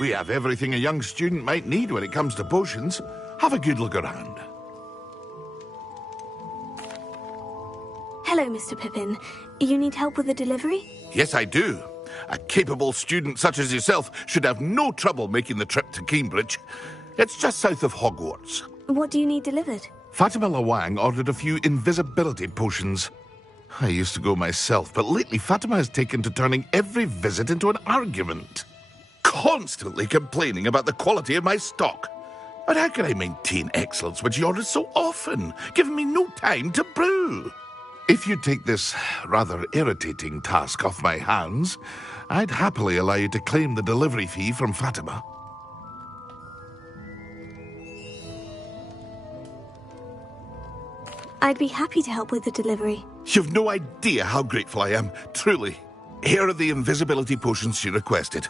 We have everything a young student might need when it comes to potions. Have a good look around. Hello, Mr. Pippin. You need help with the delivery? Yes, I do. A capable student such as yourself should have no trouble making the trip to Cambridge. It's just south of Hogwarts. What do you need delivered? Fatima Lawang ordered a few invisibility potions. I used to go myself, but lately Fatima has taken to turning every visit into an argument. Constantly complaining about the quality of my stock. But how can I maintain excellence when she orders so often, giving me no time to brew? If you take this rather irritating task off my hands, I'd happily allow you to claim the delivery fee from Fatima. I'd be happy to help with the delivery. You've no idea how grateful I am, truly. Here are the invisibility potions she requested.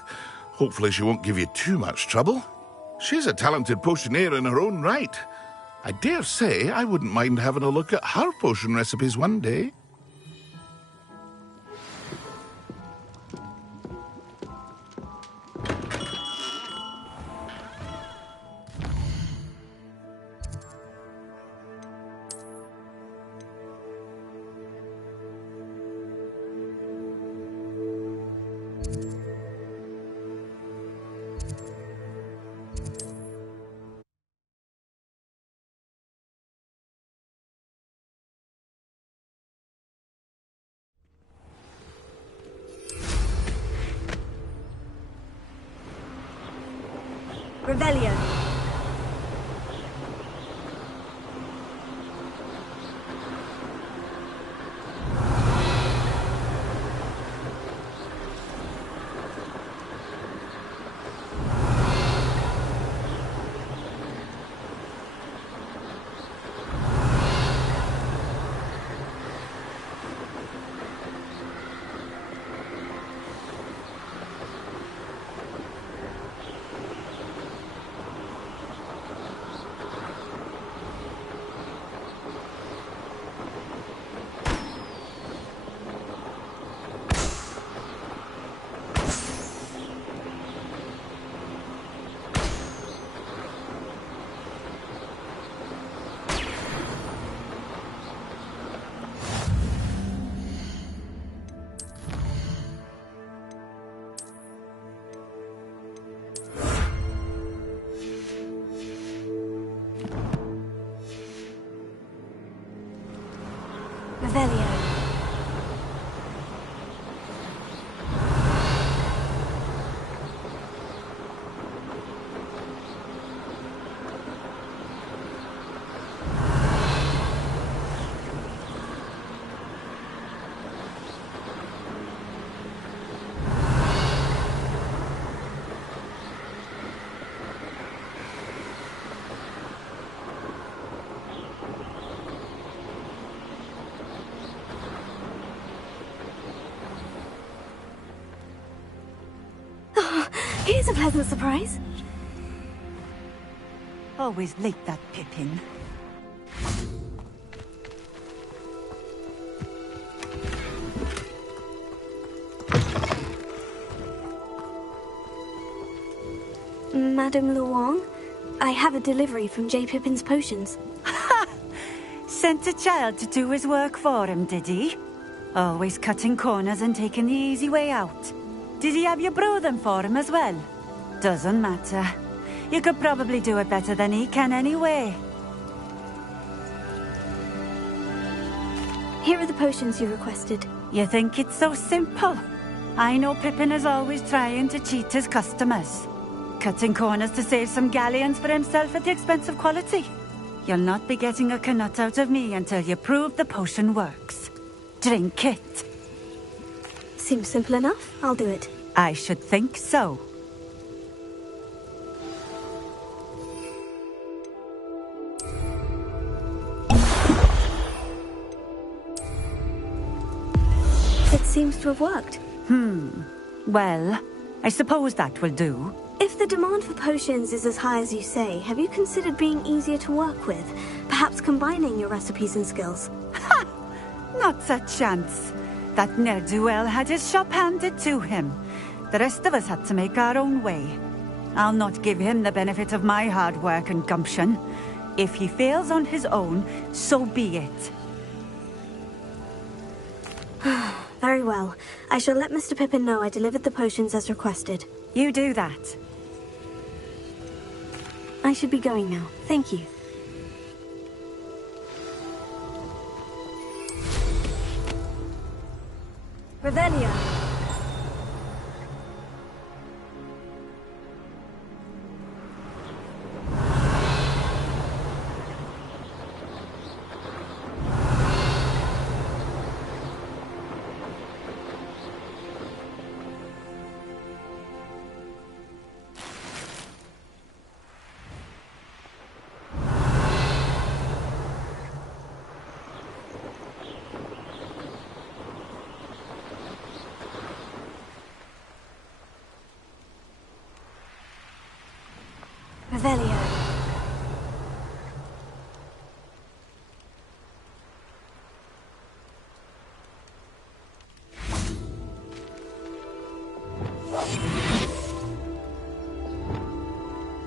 Hopefully she won't give you too much trouble. She's a talented potioneer in her own right. I dare say I wouldn't mind having a look at her potion recipes one day. Revelio. Revelio. Here's a pleasant surprise. Always late, that Pippin. Madame Luong, I have a delivery from J. Pippin's potions. Ha! Sent a child to do his work for him, did he? Always cutting corners and taking the easy way out. Did he have you brew them for him as well? Doesn't matter. You could probably do it better than he can anyway. Here are the potions you requested. You think it's so simple? I know Pippin is always trying to cheat his customers. Cutting corners to save some galleons for himself at the expense of quality. You'll not be getting a canut out of me until you prove the potion works. Drink it. Seems simple enough. I'll do it. I should think so. It seems to have worked. Well, I suppose that will do. If the demand for potions is as high as you say, have you considered being easier to work with? Perhaps combining your recipes and skills? Ha! Not a chance. That ne'er-do-well had his shop handed to him. The rest of us had to make our own way. I'll not give him the benefit of my hard work and gumption. If he fails on his own, so be it. Very well. I shall let Mr. Pippin know I delivered the potions as requested. You do that. I should be going now. Thank you. Revelio. Revelio.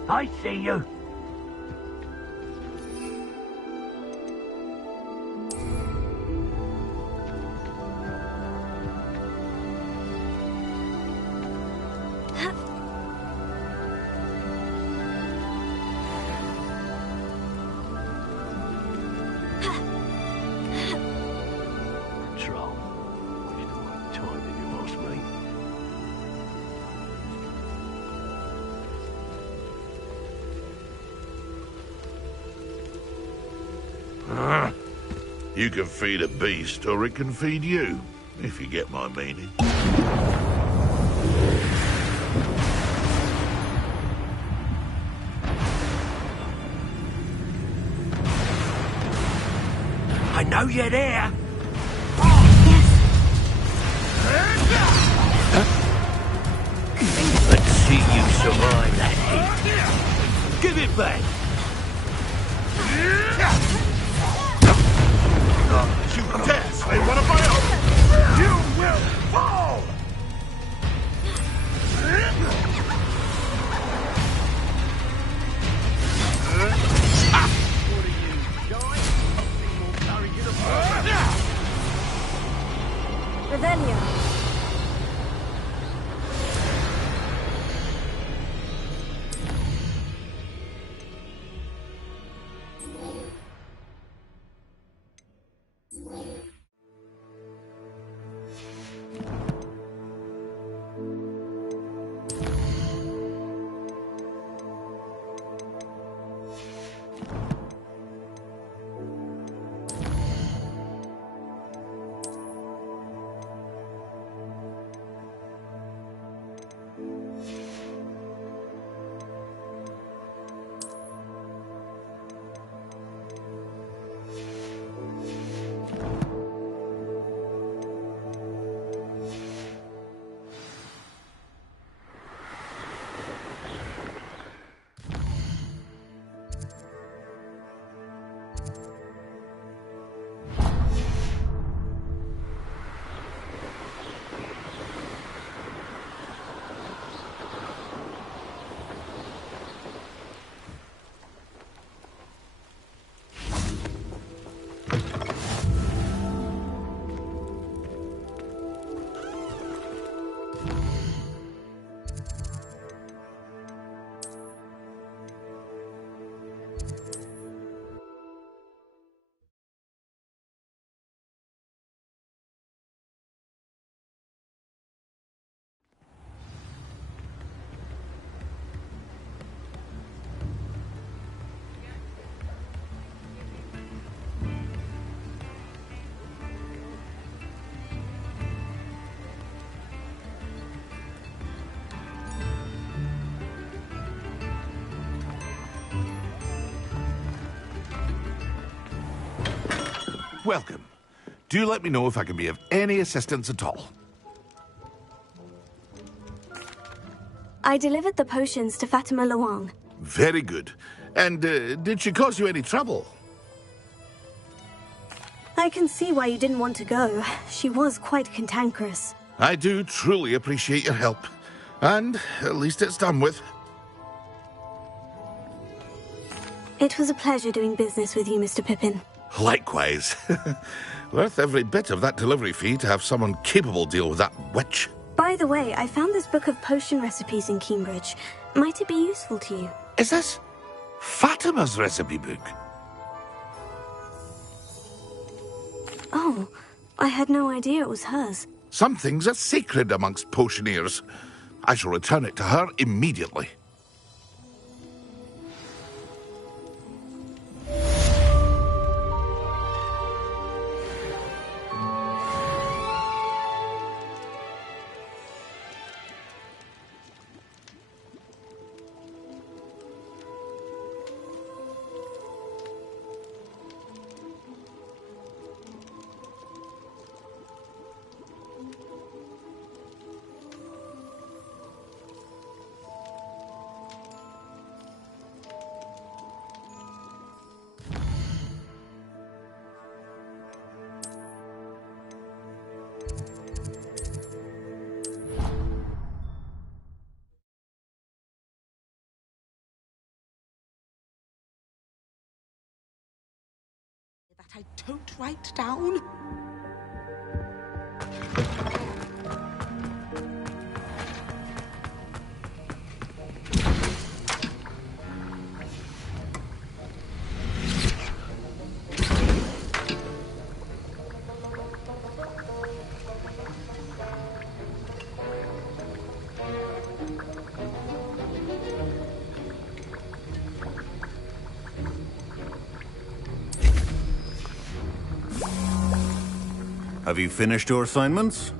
I see you. You can feed a beast, or it can feed you, if you get my meaning. I know you're there. Let's see you survive that heat. Give it back. You dare slay one of my own! You will fall! Revelio. Welcome. Do let me know if I can be of any assistance at all. I delivered the potions to Fatima Luang. Very good. And did she cause you any trouble? I can see why you didn't want to go. She was quite cantankerous. I do truly appreciate your help. And at least it's done with. It was a pleasure doing business with you, Mr. Pippin. Likewise. Worth every bit of that delivery fee to have someone capable deal with that witch. By the way, I found this book of potion recipes in Cambridge. Might it be useful to you? Is this Fatima's recipe book? Oh, I had no idea it was hers. Some things are sacred amongst potioneers. I shall return it to her immediately. That I don't write down? Have you finished your assignments?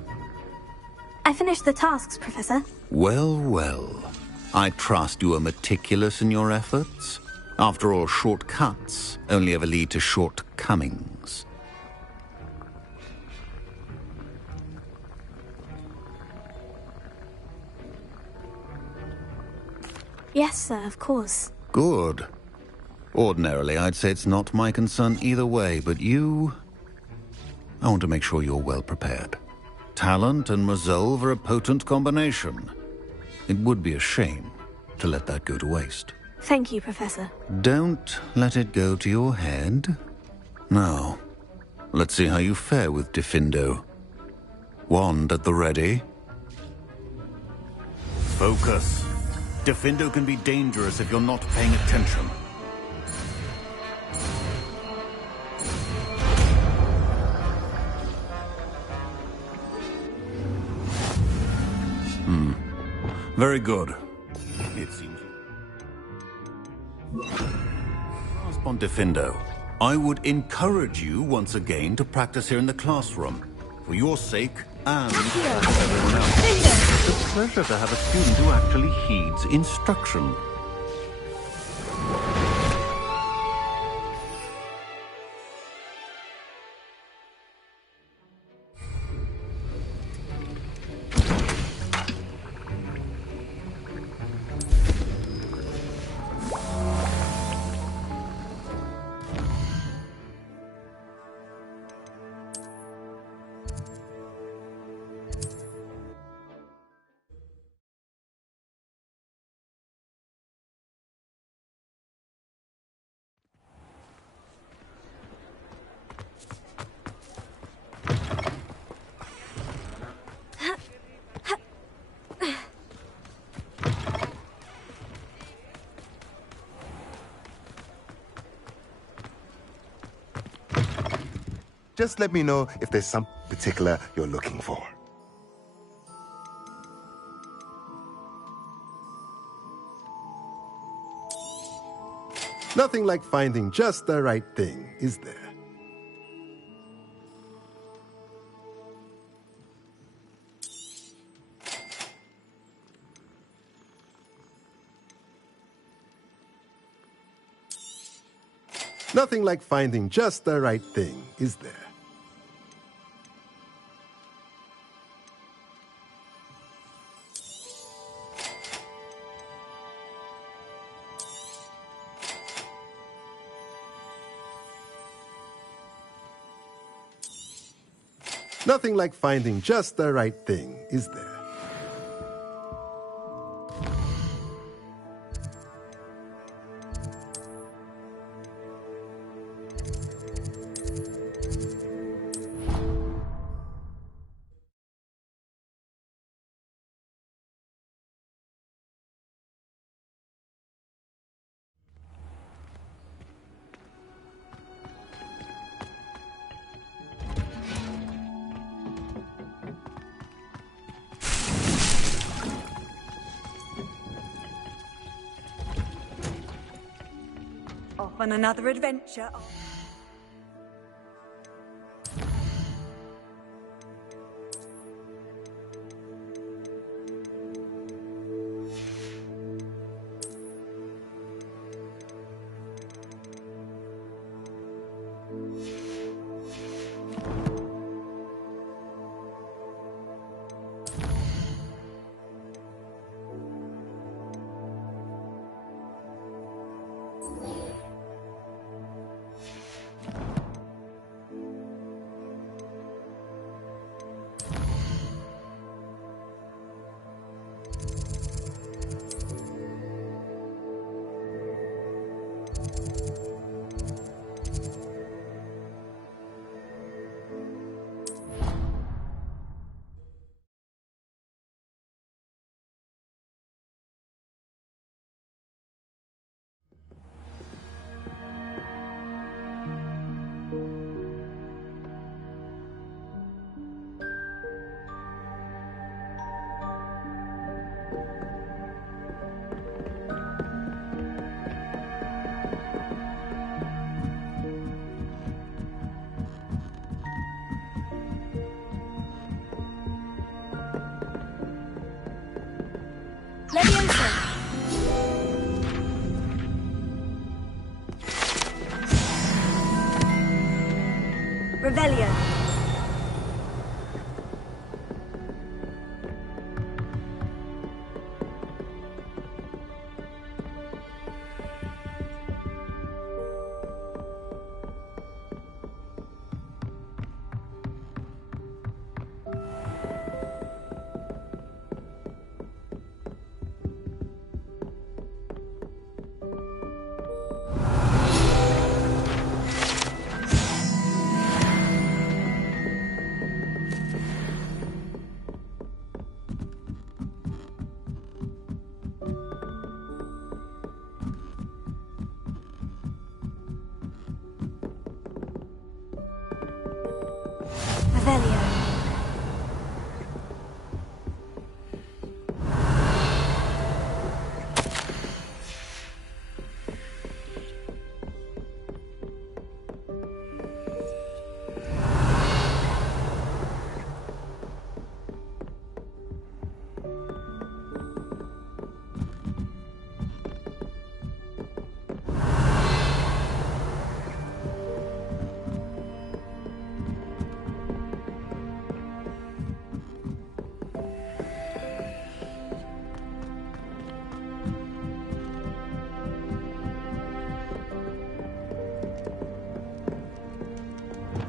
I finished the tasks, Professor. Well, well. I trust you are meticulous in your efforts. After all, shortcuts only ever lead to shortcomings. Yes, sir, of course. Good. Ordinarily, I'd say it's not my concern either way, but you... I want to make sure you're well prepared. Talent and resolve are a potent combination. It would be a shame to let that go to waste. Thank you, Professor. Don't let it go to your head. Now, let's see how you fare with Diffindo. Wand at the ready. Focus. Diffindo can be dangerous if you're not paying attention. Very good. It seems. Grasp on Diffindo. I would encourage you once again to practice here in the classroom. For your sake and everyone else. It's a pleasure to have a student who actually heeds instruction. Just let me know if there's some particular you're looking for. Nothing like finding just the right thing, is there? Nothing like finding just the right thing, is there? Nothing like finding just the right thing, is there? Off on another adventure. Leviosa! Revelio. Revelio.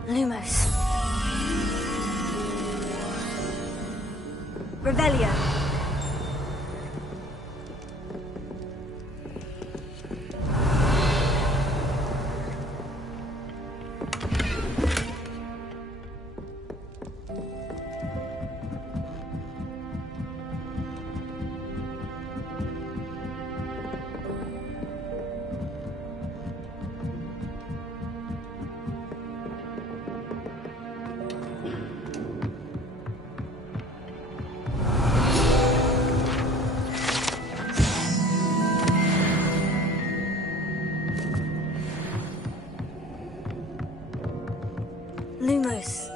Lumos. Revelio. Lumos.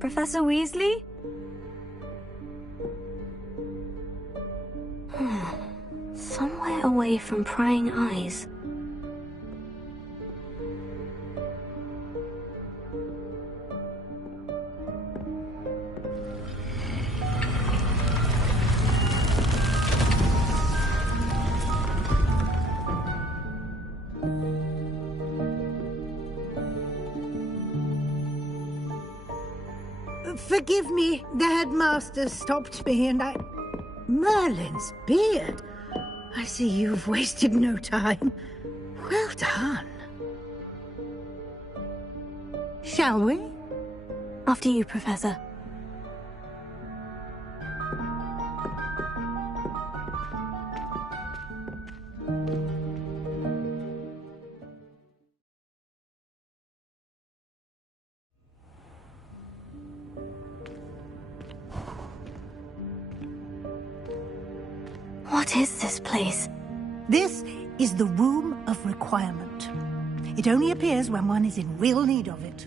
Professor Weasley? Somewhere away from prying eyes. Forgive me, the headmaster stopped me and I... Merlin's beard. I see you've wasted no time. Well done. Shall we? After you, Professor. What is this place? This is the Room of Requirement. It only appears when one is in real need of it.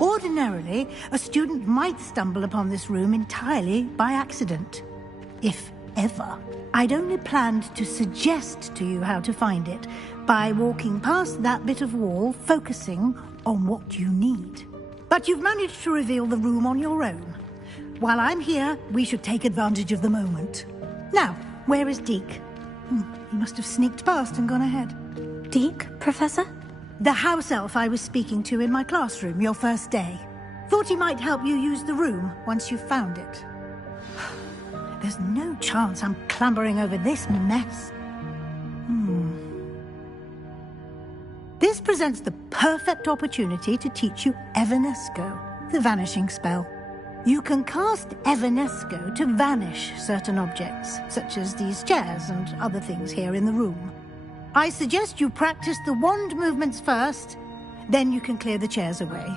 Ordinarily, a student might stumble upon this room entirely by accident. If ever. I'd only planned to suggest to you how to find it by walking past that bit of wall, focusing on what you need. But you've managed to reveal the room on your own. While I'm here, we should take advantage of the moment. Now, where is Deke? He must have sneaked past and gone ahead. Deke, Professor? The house elf I was speaking to in my classroom your first day. Thought he might help you use the room once you've found it. There's no chance I'm clambering over this mess. This presents the perfect opportunity to teach you Evanesco, the vanishing spell. You can cast Evanesco to vanish certain objects, such as these chairs and other things here in the room. I suggest you practice the wand movements first, then you can clear the chairs away.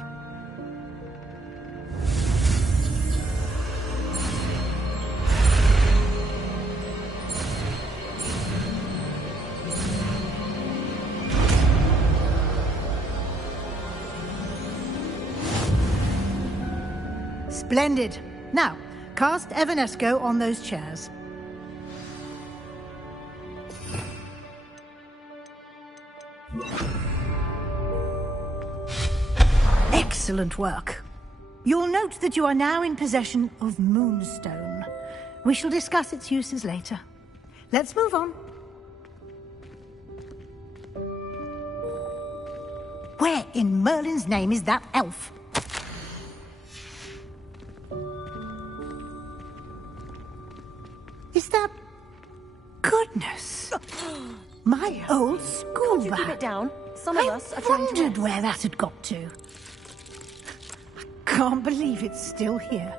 Splendid. Now, cast Evanesco on those chairs. Excellent work. You'll note that you are now in possession of Moonstone. We shall discuss its uses later. Let's move on. Where in Merlin's name is that elf? Is that... Goodness! My old school Can't you keep bag. it down? Some of us are trying to... I wondered where that had got to. I can't believe it's still here.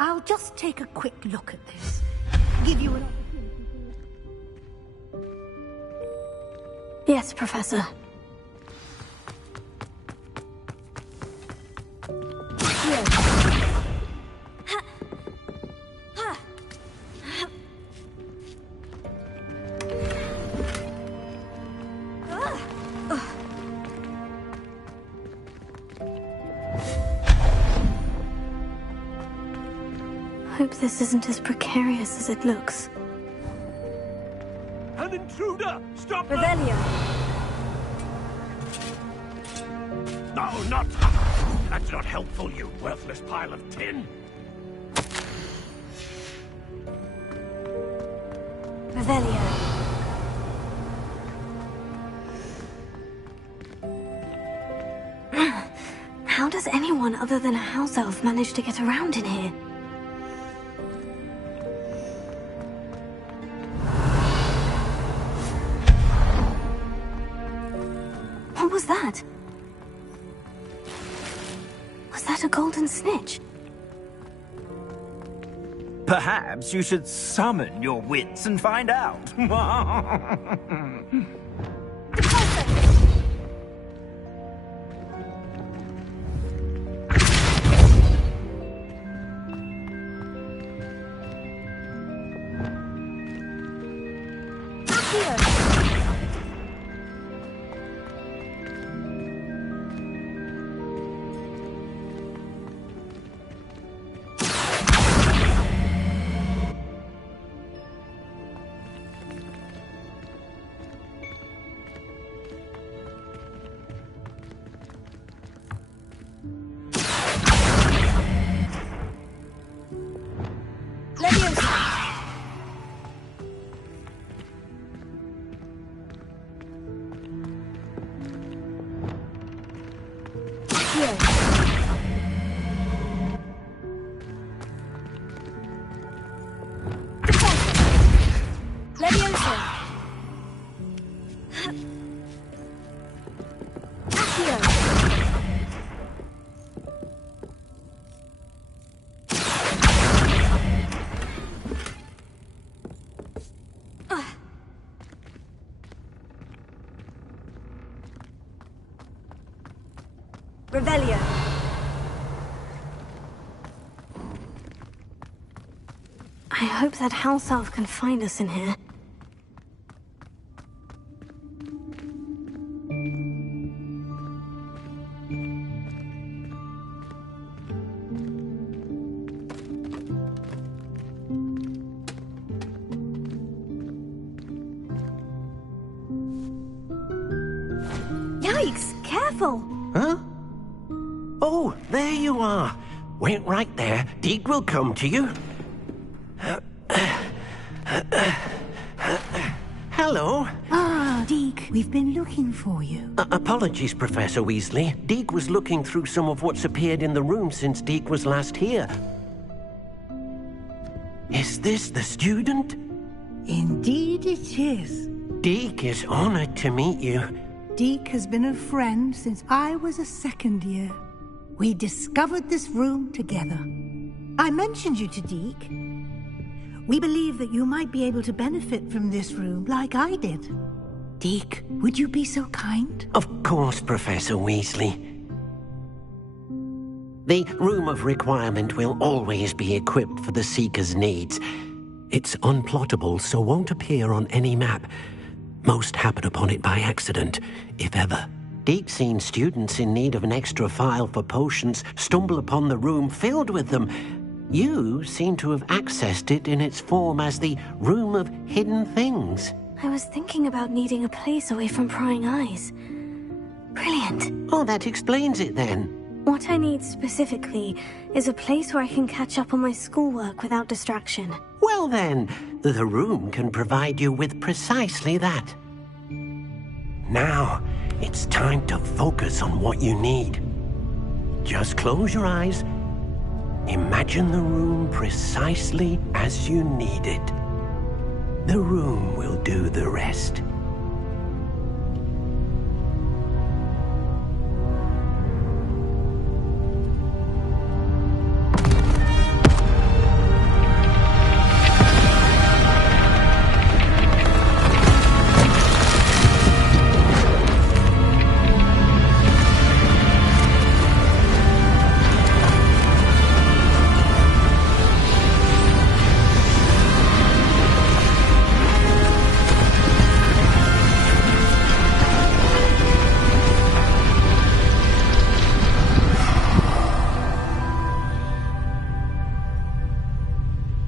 I'll just take a quick look at this. Give you an opportunity. Yes, Professor. Hope this isn't as precarious as it looks. An intruder! Stop her! Revelio. No, not... That's not helpful, you worthless pile of tin! Revelio. How does anyone other than a house elf manage to get around in here? What was that? Was that a golden snitch? Perhaps you should summon your wits and find out. Revelio. I hope that house elf can find us in here. Yikes! Careful! Huh? Oh, there you are. Wait right there. Deke will come to you. Hello. Ah, Deke, we've been looking for you. Apologies, Professor Weasley. Deke was looking through some of what's appeared in the room since Deke was last here. Is this the student? Indeed it is. Deke is honored to meet you. Deke has been a friend since I was a second year. We discovered this room together. I mentioned you to Deke. We believe that you might be able to benefit from this room like I did. Deke, would you be so kind? Of course, Professor Weasley. The Room of Requirement will always be equipped for the Seeker's needs. It's unplottable, so won't appear on any map. Most happen upon it by accident, if ever. Deke's seen students in need of an extra file for potions stumble upon the room filled with them. You seem to have accessed it in its form as the Room of Hidden Things. I was thinking about needing a place away from prying eyes. Brilliant. Oh, that explains it then. What I need specifically is a place where I can catch up on my schoolwork without distraction. Well then, the room can provide you with precisely that. Now, it's time to focus on what you need. Just close your eyes. Imagine the room precisely as you need it. The room will do the rest.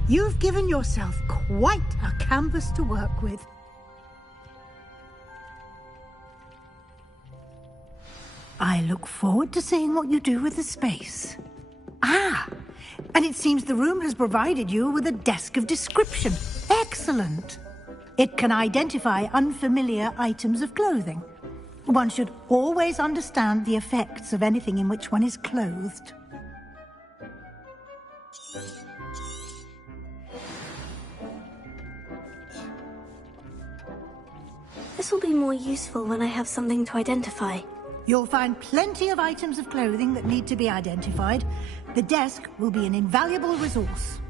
You've given yourself quite a canvas to work with. I look forward to seeing what you do with the space. Ah, and it seems the room has provided you with a desk of description. Excellent. It can identify unfamiliar items of clothing. One should always understand the effects of anything in which one is clothed. This will be more useful when I have something to identify. You'll find plenty of items of clothing that need to be identified. The desk will be an invaluable resource.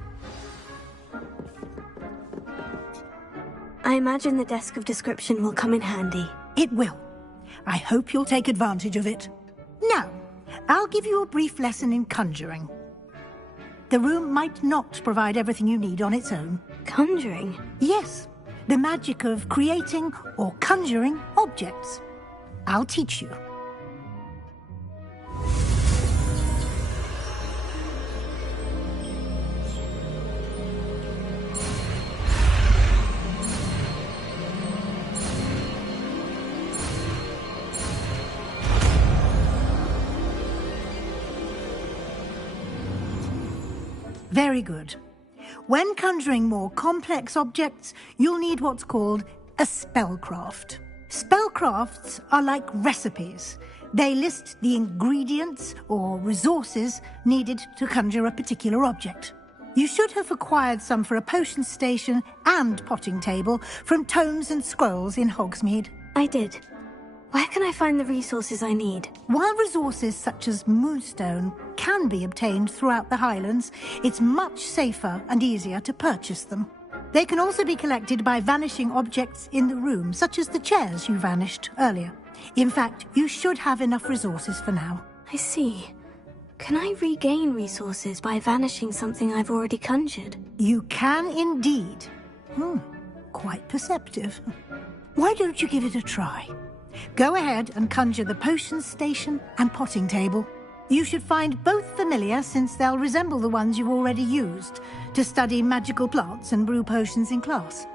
I imagine the desk of description will come in handy. It will. I hope you'll take advantage of it. Now, I'll give you a brief lesson in conjuring. The room might not provide everything you need on its own. Conjuring? Yes. The magic of creating or conjuring objects. I'll teach you. Very good. When conjuring more complex objects, you'll need what's called a spellcraft. Spellcrafts are like recipes. They list the ingredients or resources needed to conjure a particular object. You should have acquired some for a potion station and potting table from tomes and scrolls in Hogsmeade. I did. Where can I find the resources I need? While resources such as moonstone can be obtained throughout the Highlands, it's much safer and easier to purchase them. They can also be collected by vanishing objects in the room, such as the chairs you vanished earlier. In fact, you should have enough resources for now. I see. Can I regain resources by vanishing something I've already conjured? You can indeed. Quite perceptive. Why don't you give it a try? Go ahead and conjure the potions station and potting table. You should find both familiar, since they'll resemble the ones you've already used to study magical plants and brew potions in class.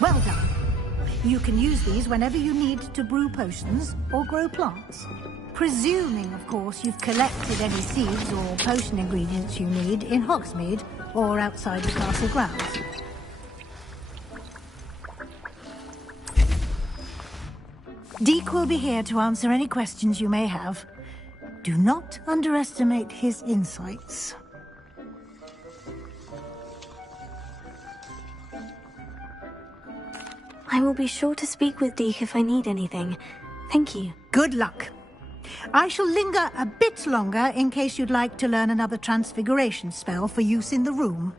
Well done. You can use these whenever you need to brew potions or grow plants. Presuming, of course, you've collected any seeds or potion ingredients you need in Hogsmeade or outside the castle grounds. Deke will be here to answer any questions you may have. Do not underestimate his insights. I will be sure to speak with Deke if I need anything. Thank you. Good luck. I shall linger a bit longer in case you'd like to learn another transfiguration spell for use in the room.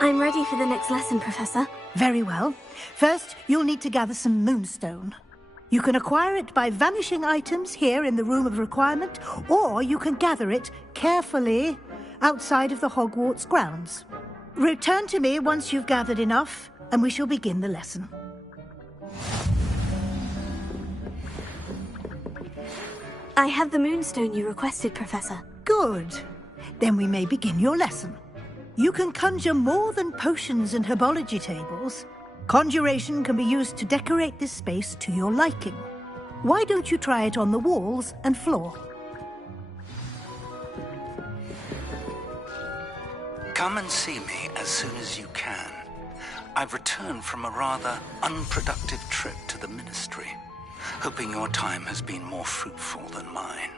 I'm ready for the next lesson, Professor. Very well. First, you'll need to gather some moonstone. You can acquire it by vanishing items here in the Room of Requirement, or you can gather it carefully outside of the Hogwarts grounds. Return to me once you've gathered enough, and we shall begin the lesson. I have the moonstone you requested, Professor. Good. Then we may begin your lesson. You can conjure more than potions and herbology tables. Conjuration can be used to decorate this space to your liking. Why don't you try it on the walls and floor? Come and see me as soon as you can. I've returned from a rather unproductive trip to the Ministry, hoping your time has been more fruitful than mine.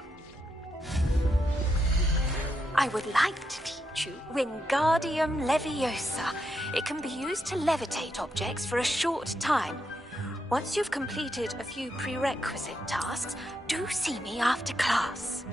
I would like to teach you Wingardium Leviosa. It can be used to levitate objects for a short time. Once you've completed a few prerequisite tasks, do see me after class.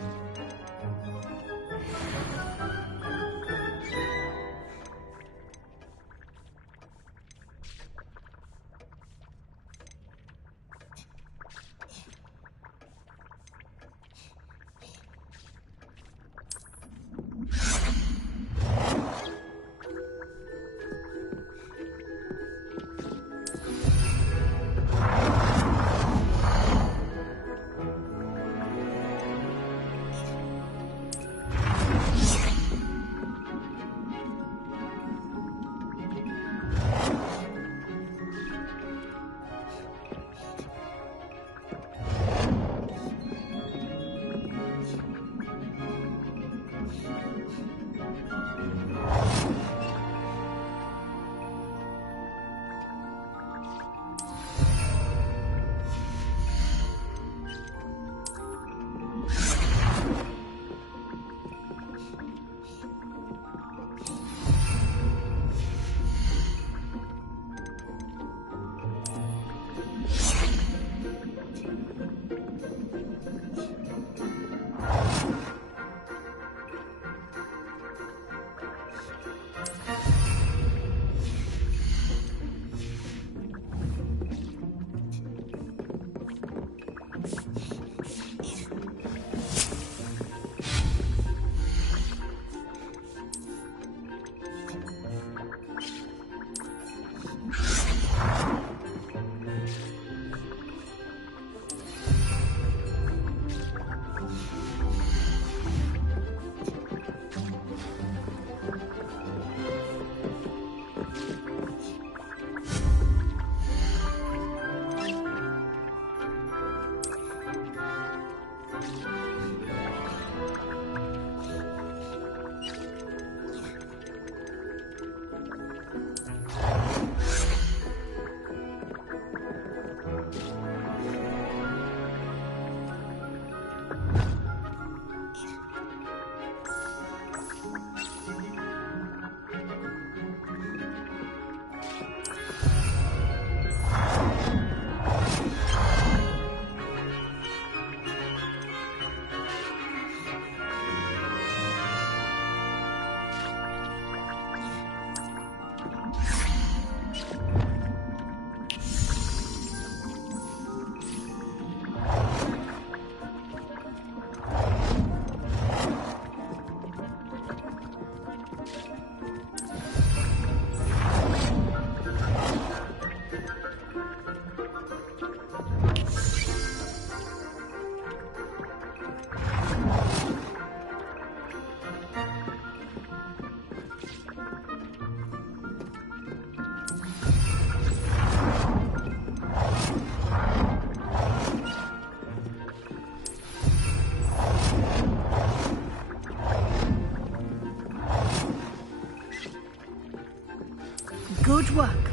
Good work.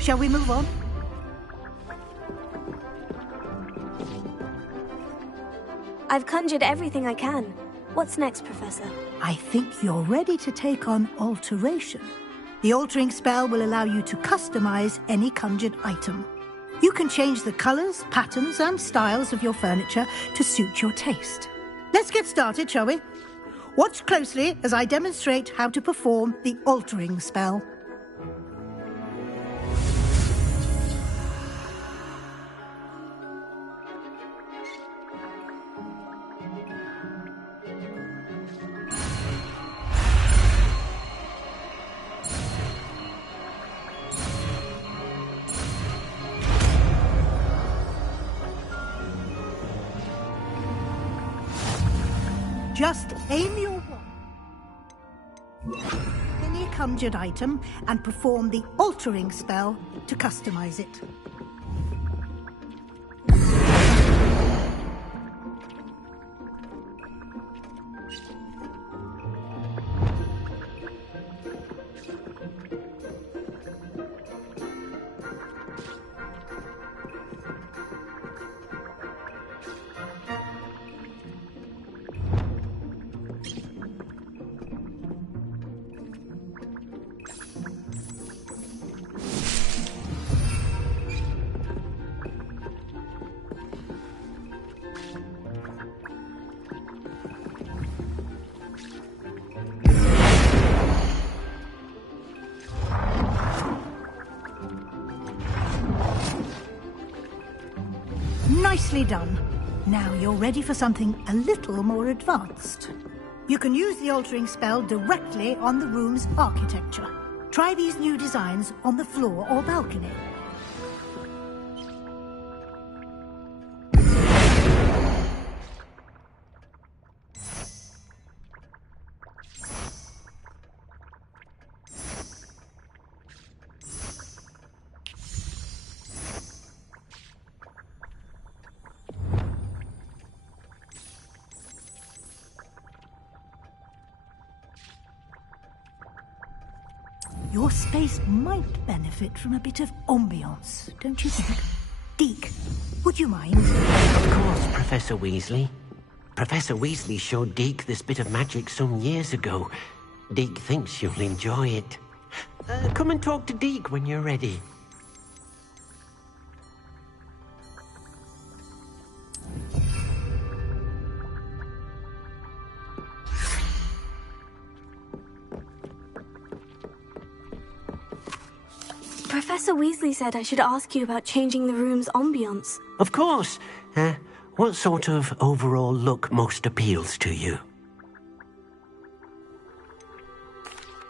Shall we move on? I've conjured everything I can. What's next, Professor? I think you're ready to take on alteration. The altering spell will allow you to customize any conjured item. You can change the colors, patterns, and styles of your furniture to suit your taste. Let's get started, shall we? Watch closely as I demonstrate how to perform the altering spell. Just aim your wand at any conjured item and perform the altering spell to customize it. Nicely done. Now you're ready for something a little more advanced. You can use the altering spell directly on the room's architecture. Try these new designs on the floor or balcony. Your space might benefit from a bit of ambiance, don't you think? Deke, would you mind? Of course, Professor Weasley. Professor Weasley showed Deke this bit of magic some years ago. Deke thinks you'll enjoy it. Come and talk to Deke when you're ready. Professor Weasley said I should ask you about changing the room's ambiance. Of course. What sort of overall look most appeals to you?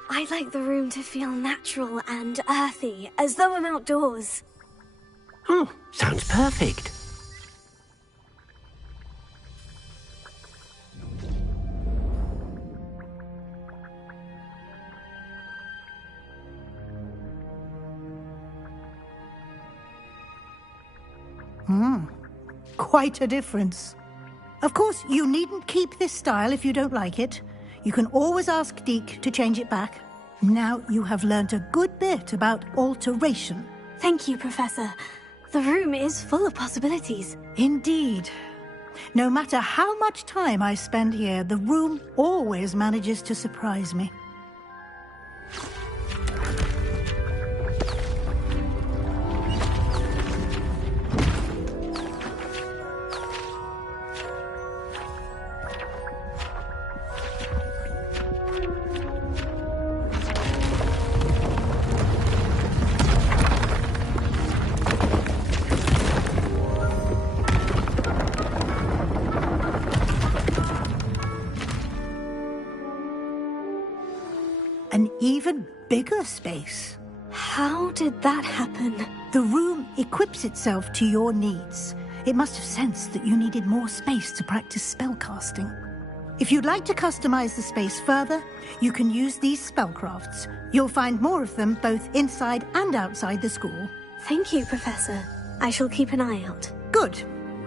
I'd like the room to feel natural and earthy, as though I'm outdoors. Oh, sounds perfect. Quite a difference. Of course, you needn't keep this style if you don't like it. You can always ask Deke to change it back. Now you have learnt a good bit about alteration. Thank you, Professor. The room is full of possibilities. Indeed. No matter how much time I spend here, the room always manages to surprise me. An even bigger space. How did that happen? The room equips itself to your needs. It must have sensed that you needed more space to practice spellcasting. If you'd like to customize the space further, you can use these spellcrafts. You'll find more of them both inside and outside the school. Thank you, Professor. I shall keep an eye out. Good.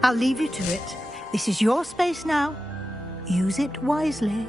I'll leave you to it. This is your space now. Use it wisely.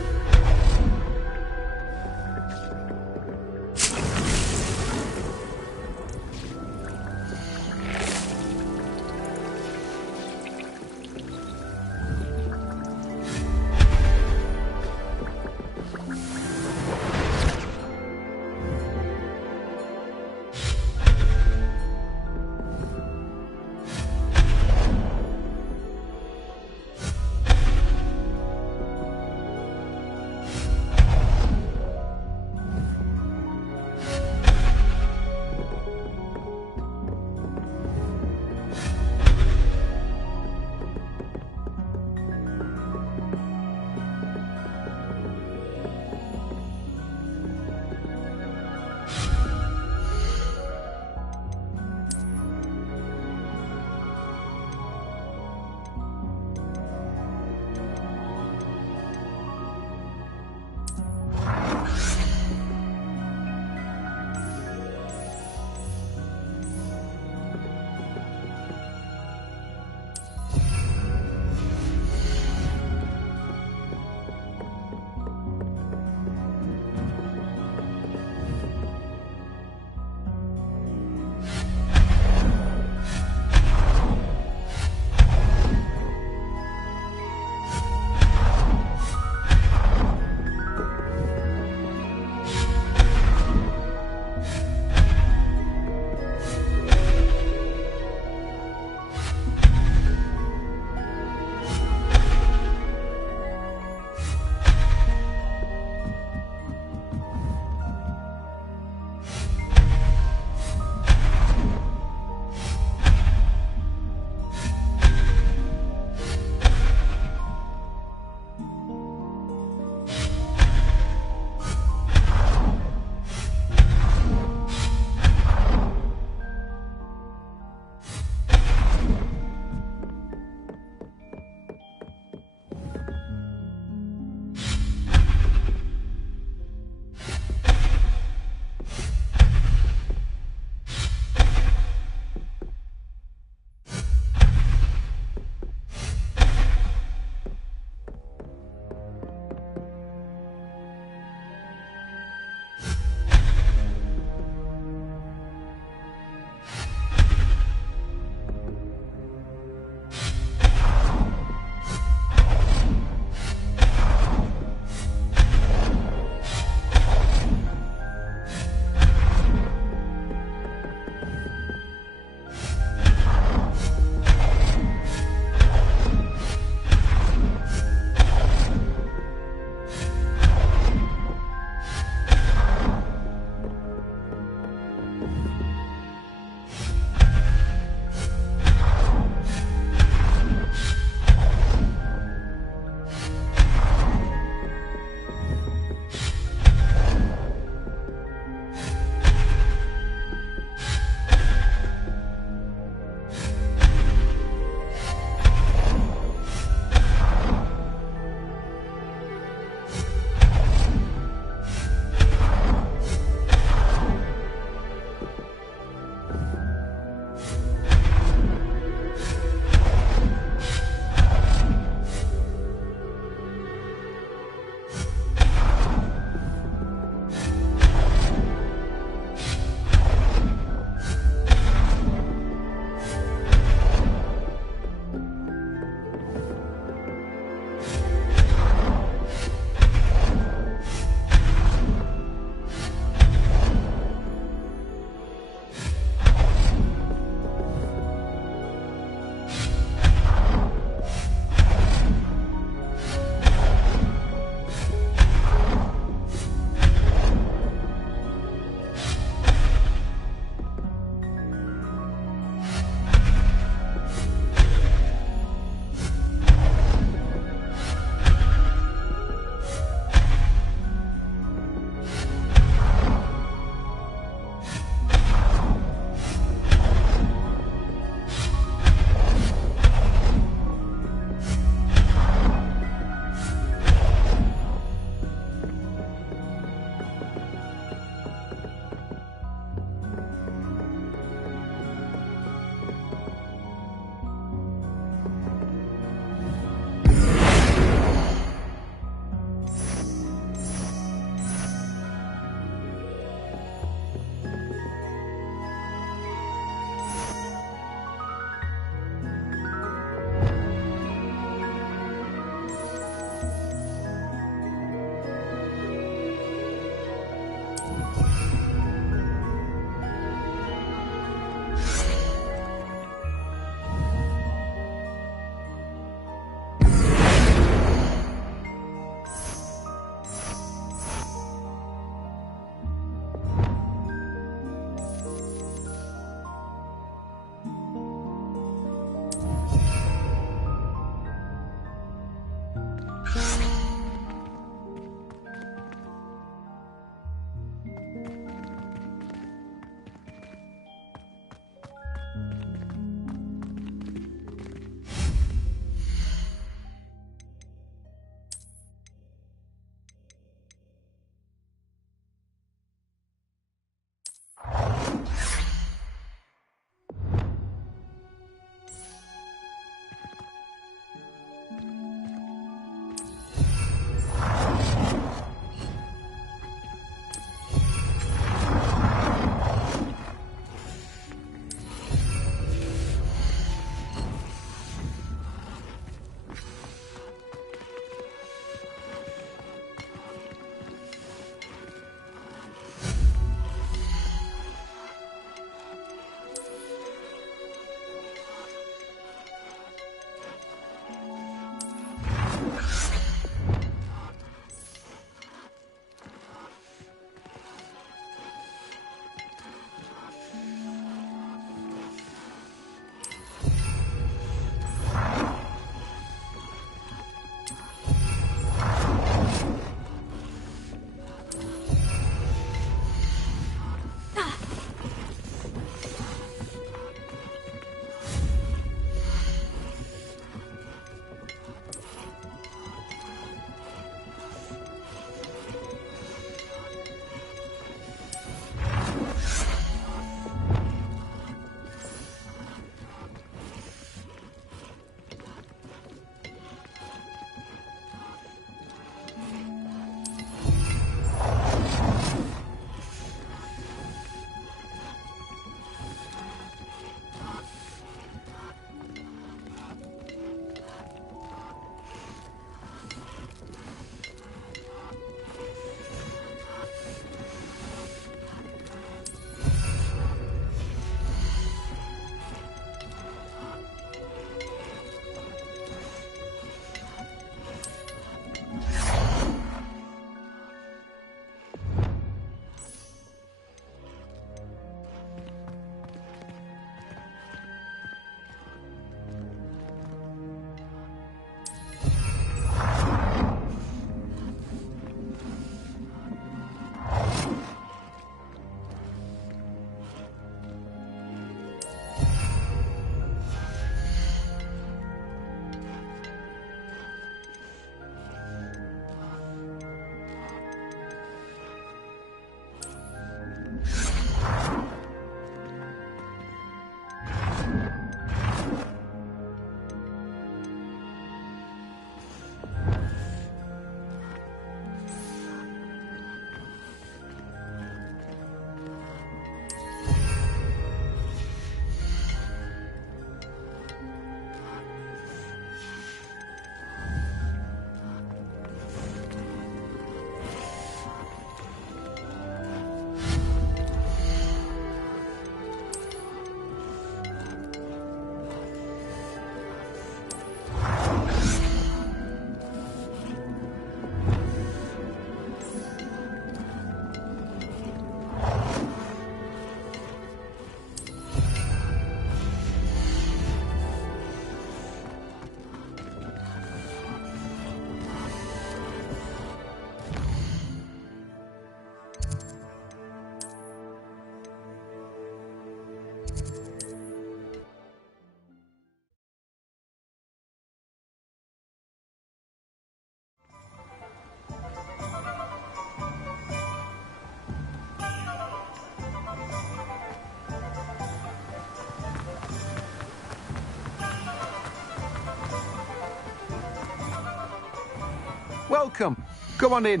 welcome. Come on in.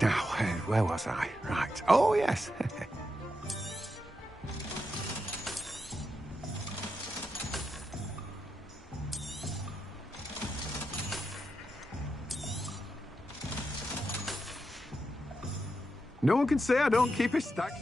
Now, where was I? Right. Oh, yes. No one can say I don't keep a stack.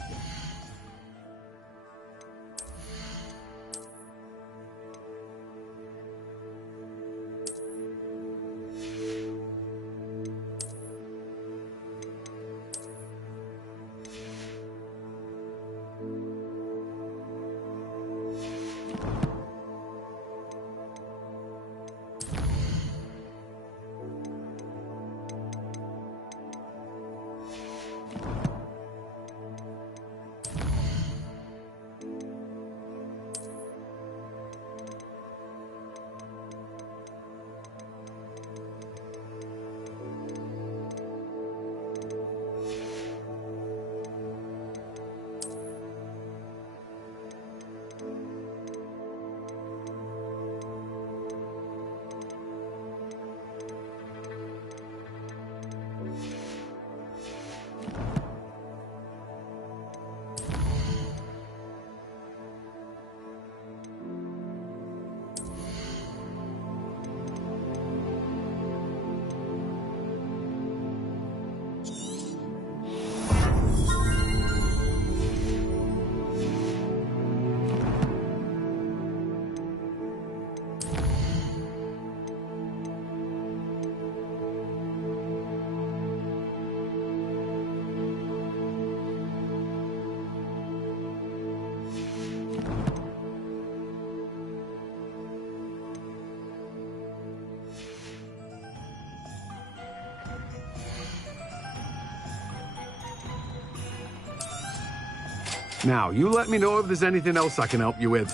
Now, you let me know if there's anything else I can help you with.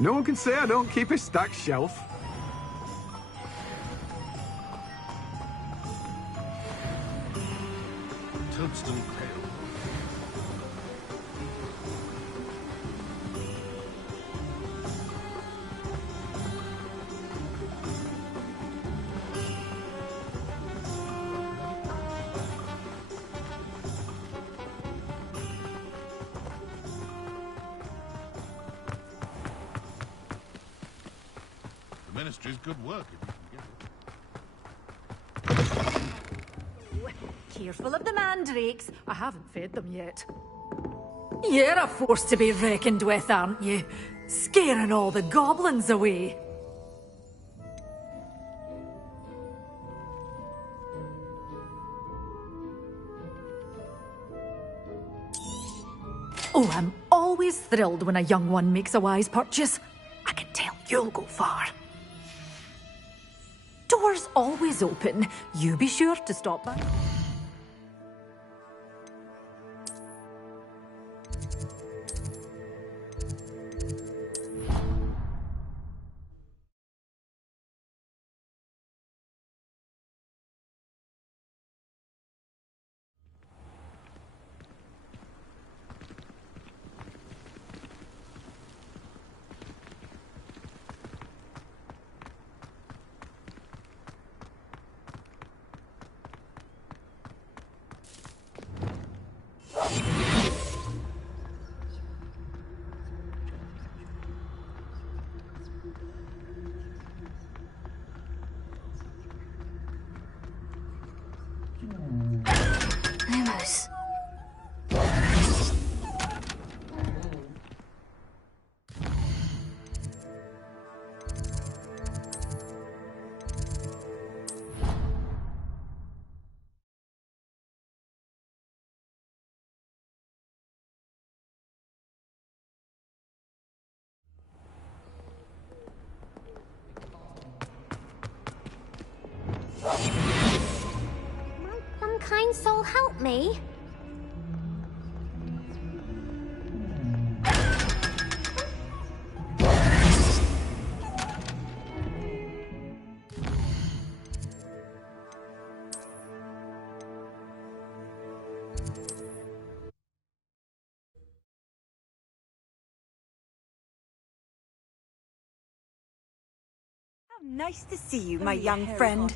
No one can say I don't keep a stacked shelf. Toadstone Pale. The Ministry's good work if you can get it. Careful of the mandrakes. I haven't fed them yet. You're a force to be reckoned with, aren't you? Scaring all the goblins away. Oh, I'm always thrilled when a young one makes a wise purchase. I can tell you'll go far. Doors always open. You be sure to stop by. Lumos. Might some kind soul help me? Nice to see you, my young friend.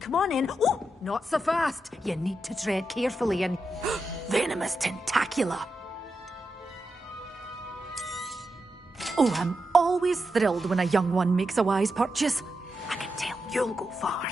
Come on in. Oh, not so fast. You need to tread carefully and... Venomous tentacula. Oh, I'm always thrilled when a young one makes a wise purchase. I can tell you'll go far.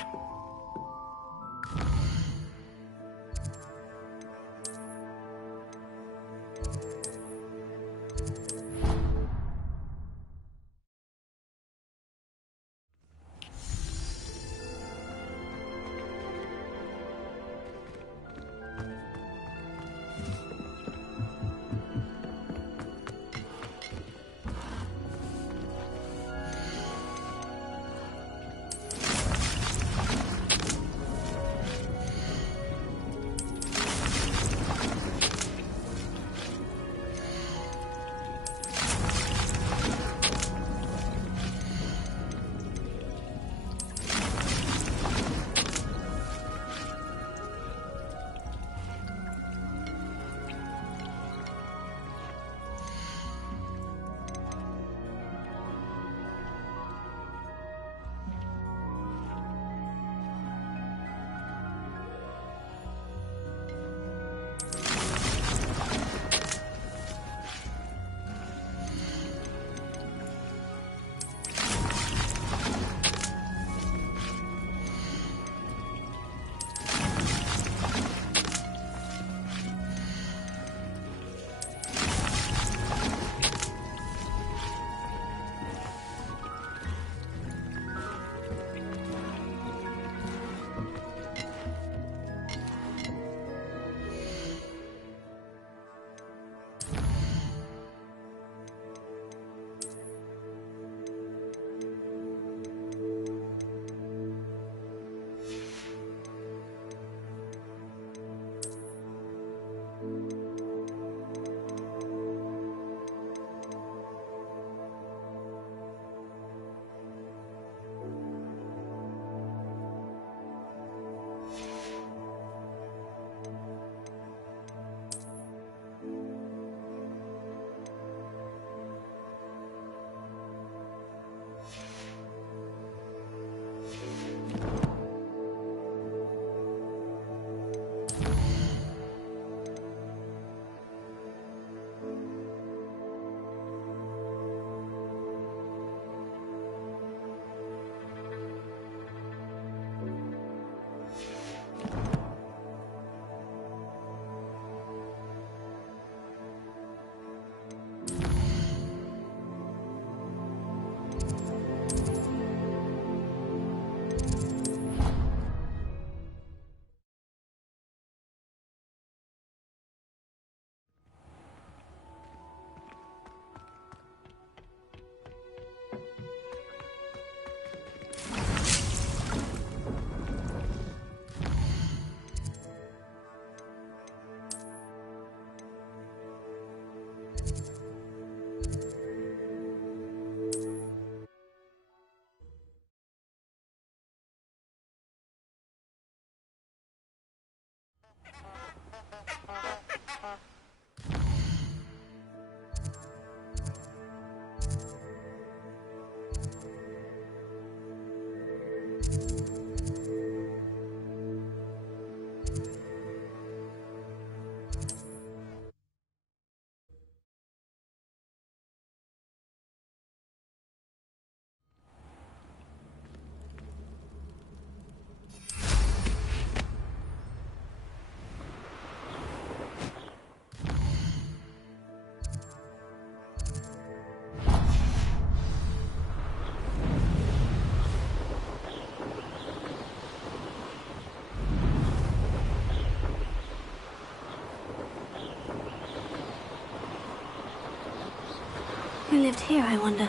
Who lived here, I wonder?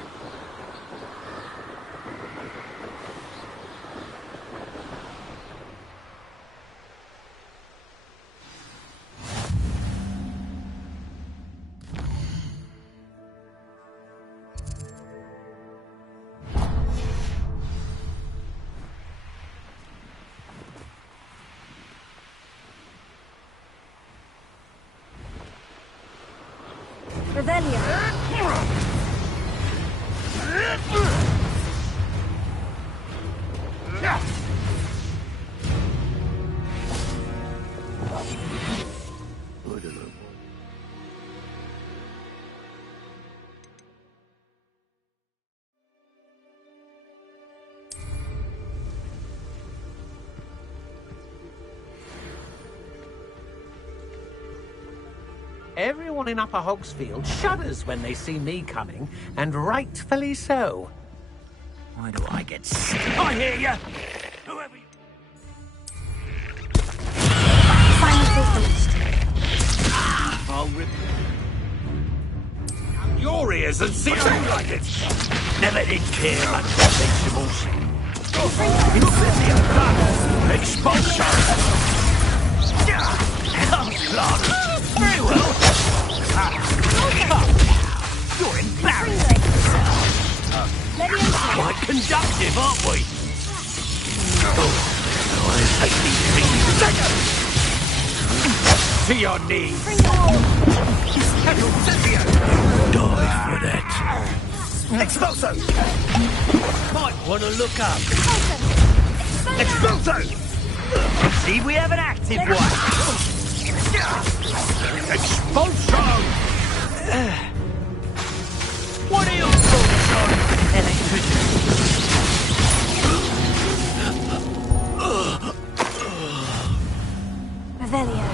Revelio. Everyone in Upper Hogsfield shudders when they see me coming, and rightfully so. Why do I get sick? I hear you! Whoever you... I'll rip your ears and see how you like it! Never did care about vegetables. Expulsion! House plant! Very well! You're embarrassing! Quite conductive, aren't we? Oh, I hate these things. To your knees! Die for that. Expulso! Might want to look up. Expulso! See, we have an active one. Expulsion! What are your thoughts on electricity? Revelio.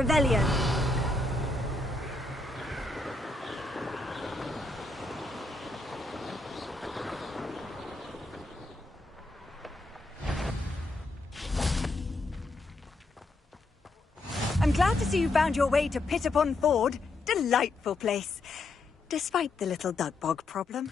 Revelio. I'm glad to see you found your way to Pit-upon-Ford. Delightful place. Despite the little dug bog problem.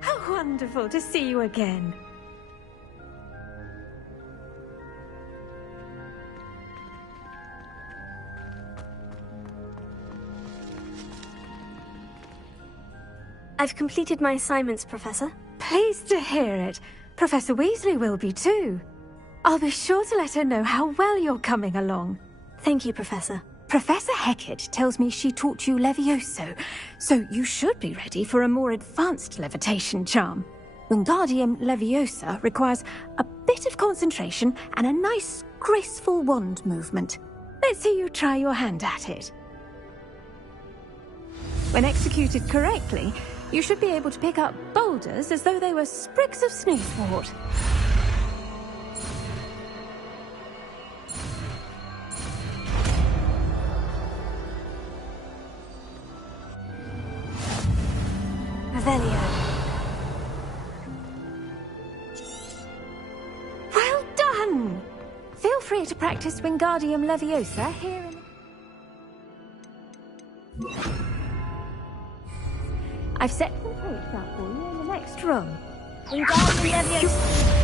How wonderful to see you again. I've completed my assignments, Professor. Pleased to hear it. Professor Weasley will be too. I'll be sure to let her know how well you're coming along. Thank you, Professor. Professor Hecat tells me she taught you Levioso, so you should be ready for a more advanced levitation charm. Wingardium Leviosa requires a bit of concentration and a nice, graceful wand movement. Let's see you try your hand at it. When executed correctly, you should be able to pick up boulders as though they were sprigs of sneezewort. Revelio. Well done! Feel free to practice Wingardium Leviosa here in... I've set some plates out for you in the next room. Wingardium Leviosa...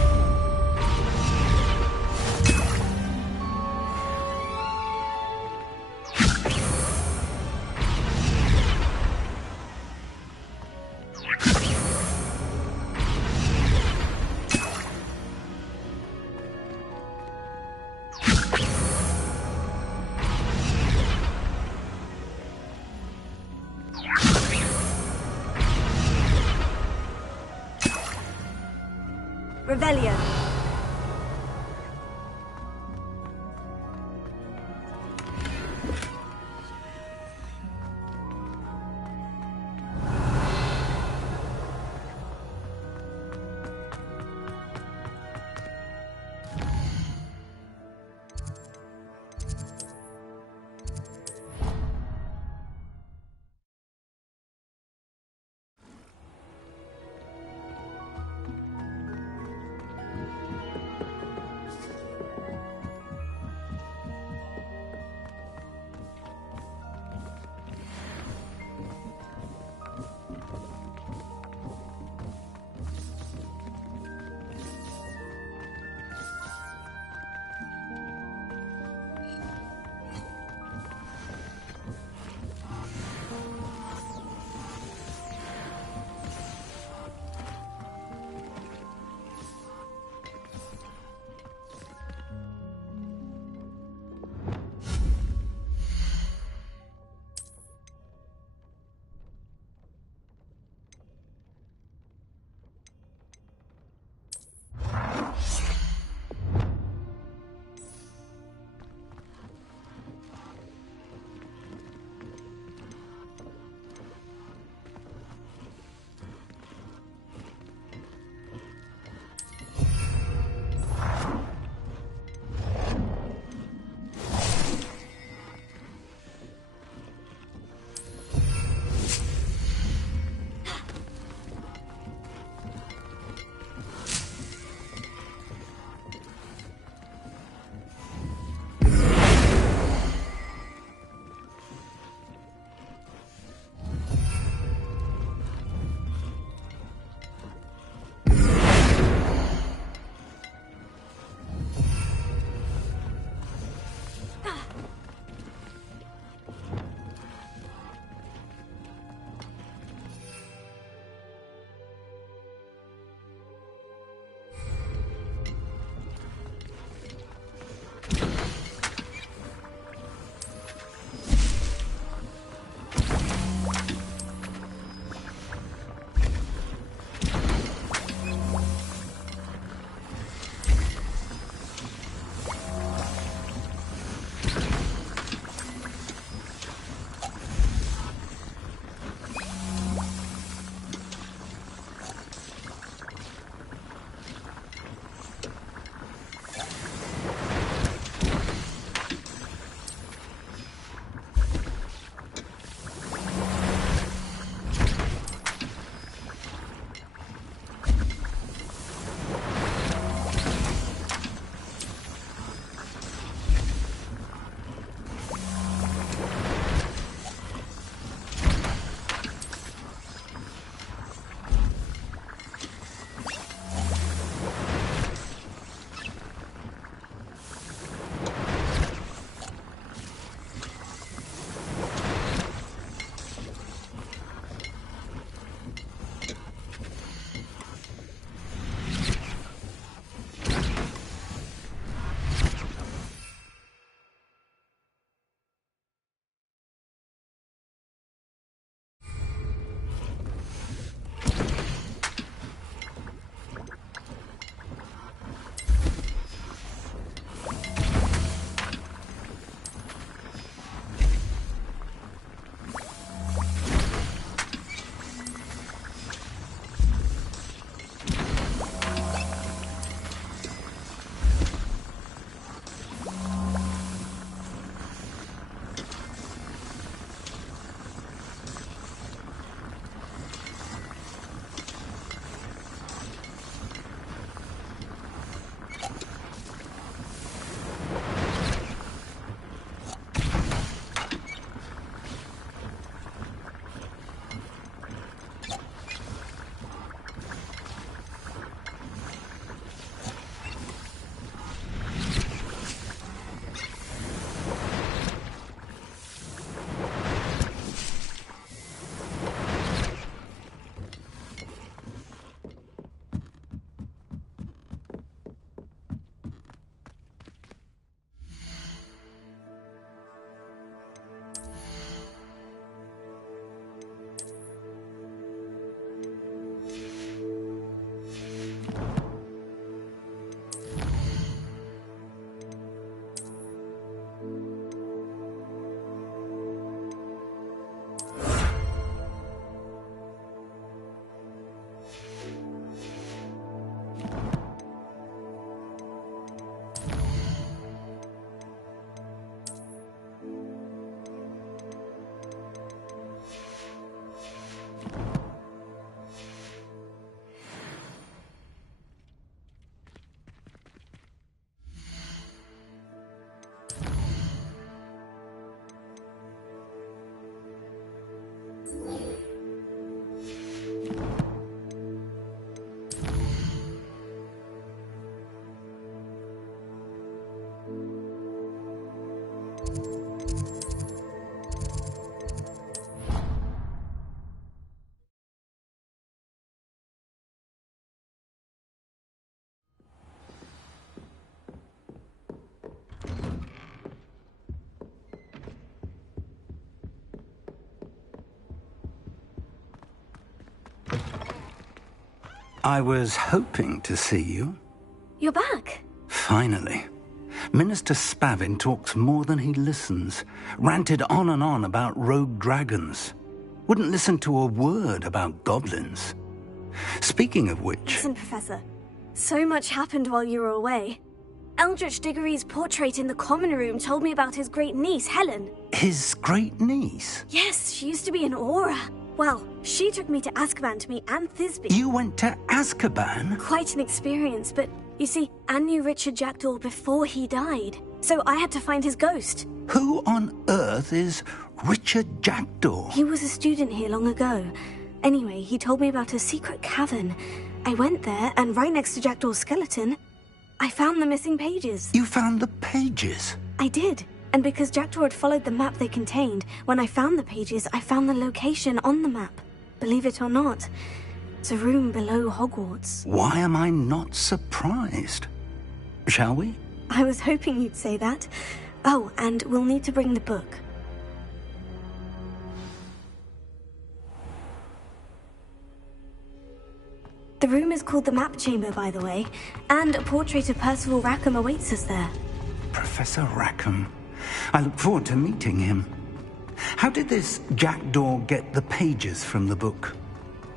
Revelio. I was hoping to see you. You're back. Finally. Minister Spavin talks more than he listens. Ranted on and on about rogue dragons. Wouldn't listen to a word about goblins. Speaking of which... Listen, Professor. So much happened while you were away. Eldritch Diggory's portrait in the common room told me about his great niece, Helen. His great niece? Yes, she used to be an Aura. Well, she took me to Azkaban to meet Anne Thisbe. You went to Azkaban? Quite an experience, but you see, Anne knew Richard Jackdaw before he died, so I had to find his ghost. Who on earth is Richard Jackdaw? He was a student here long ago. Anyway, he told me about a secret cavern. I went there, and right next to Jackdaw's skeleton, I found the missing pages. You found the pages? I did. And because Jackdaw had followed the map they contained, when I found the pages, I found the location on the map. Believe it or not, it's a room below Hogwarts. Why am I not surprised? Shall we? I was hoping you'd say that. Oh, and we'll need to bring the book. The room is called the Map Chamber, by the way, and a portrait of Percival Rackham awaits us there. Professor Rackham. I look forward to meeting him. How did this Jackdaw get the pages from the book?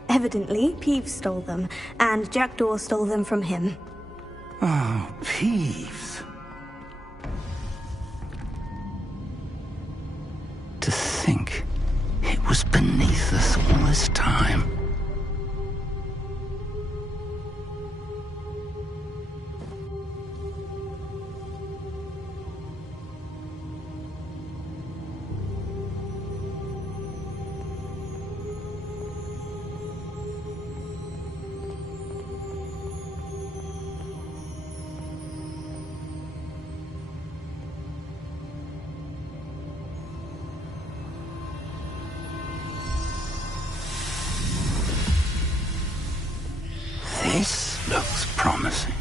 Evidently, Peeves stole them, and Jackdaw stole them from him. Oh, Peeves. To think it was beneath us all this time. This looks promising.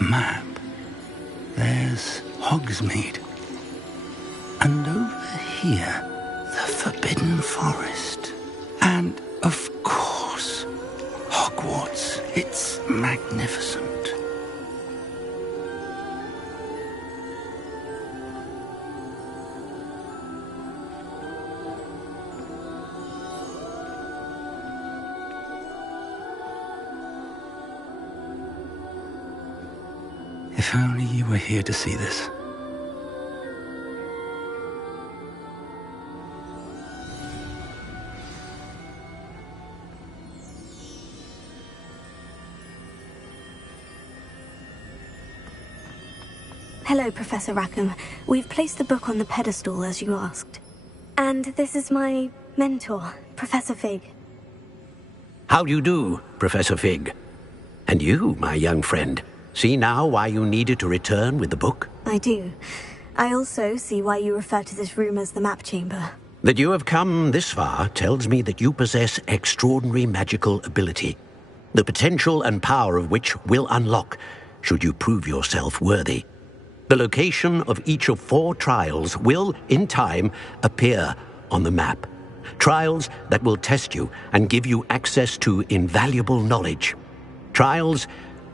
A map. There's Hogsmeade. And over here, the Forbidden Forest. And, of course, Hogwarts. It's magnificent. If only you were here to see this. Hello, Professor Rackham. We've placed the book on the pedestal, as you asked. And this is my mentor, Professor Fig. How do you do, Professor Fig? And you, my young friend, see now why you needed to return with the book? I do. I also see why you refer to this room as the Map Chamber. That you have come this far tells me that you possess extraordinary magical ability, the potential and power of which will unlock should you prove yourself worthy. The location of each of 4 trials will, in time, appear on the map. Trials that will test you and give you access to invaluable knowledge. Trials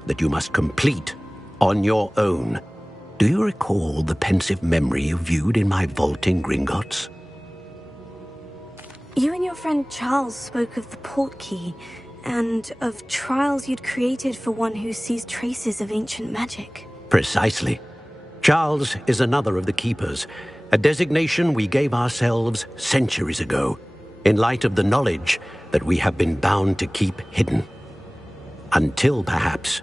that you must complete on your own. Do you recall the pensive memory you viewed in my vault in Gringotts? your friend Charles spoke of the port key, and of trials you'd created for one who sees traces of ancient magic. Precisely. Charles is another of the Keepers, a designation we gave ourselves centuries ago, in light of the knowledge that we have been bound to keep hidden. Until, perhaps,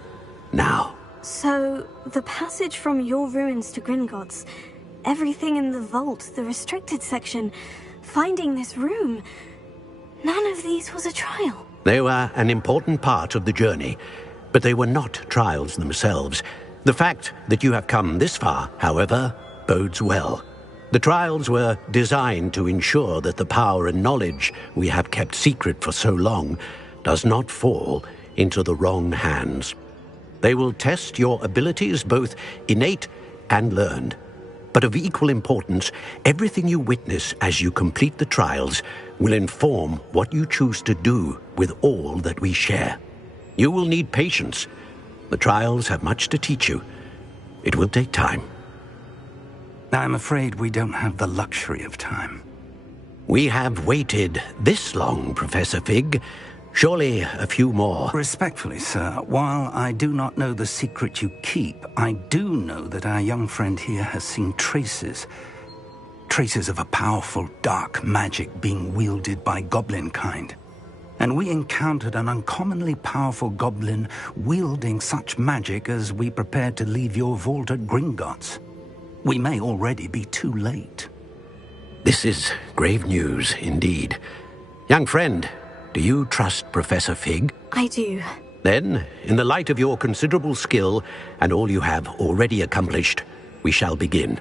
now. So, the passage from your ruins to Gringotts, everything in the vault, the restricted section, finding this room, none of these was a trial. They were an important part of the journey, but they were not trials themselves. The fact that you have come this far, however, bodes well. The trials were designed to ensure that the power and knowledge we have kept secret for so long does not fall into the wrong hands. They will test your abilities, both innate and learned. But of equal importance, everything you witness as you complete the trials will inform what you choose to do with all that we share. You will need patience. The trials have much to teach you. It will take time. I'm afraid we don't have the luxury of time. We have waited this long, Professor Fig. Surely a few more. Respectfully, sir, while I do not know the secret you keep, I do know that our young friend here has seen traces of a powerful dark magic being wielded by goblin kind. And we encountered an uncommonly powerful goblin wielding such magic as we prepared to leave your vault at Gringotts. We may already be too late. This is grave news indeed. Young friend, do you trust Professor Fig? I do. Then, in the light of your considerable skill and all you have already accomplished, we shall begin.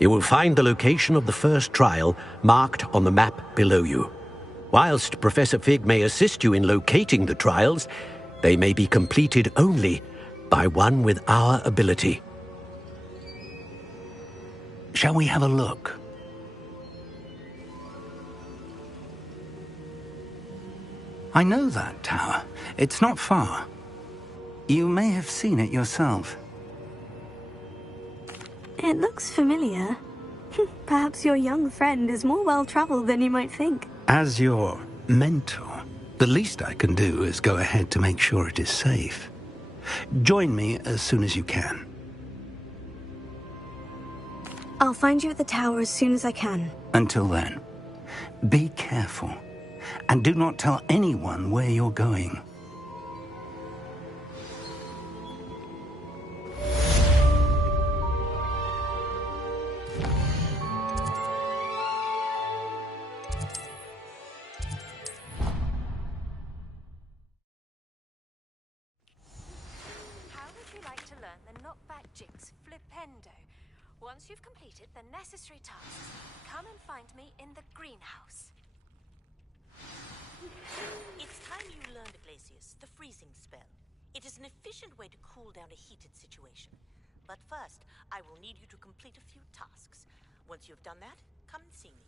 You will find the location of the first trial marked on the map below you. Whilst Professor Fig may assist you in locating the trials, they may be completed only by one with our ability. Shall we have a look? I know that tower. It's not far. You may have seen it yourself. It looks familiar. Perhaps your young friend is more well-traveled than you might think. As your mentor, the least I can do is go ahead to make sure it is safe. Join me as soon as you can. I'll find you at the tower as soon as I can. Until then, be careful, and do not tell anyone where you're going. Once you've completed the necessary tasks, come and find me in the greenhouse. It's time you learned, Glacius, the freezing spell. It is an efficient way to cool down a heated situation. But first, I will need you to complete a few tasks. Once you've done that, come and see me.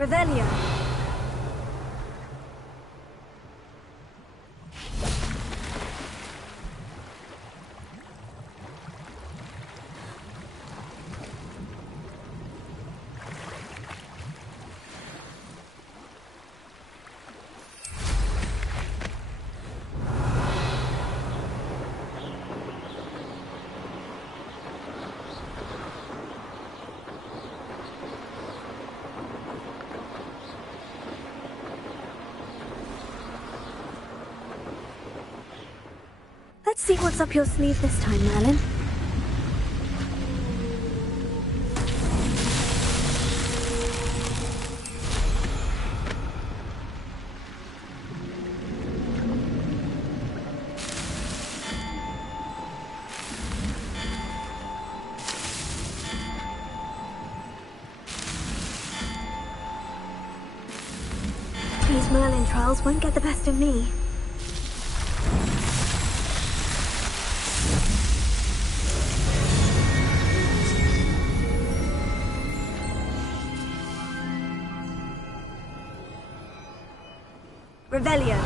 Revelio. Let's see what's up your sleeve this time, Merlin. These Merlin trials won't get the best of me. Revelio.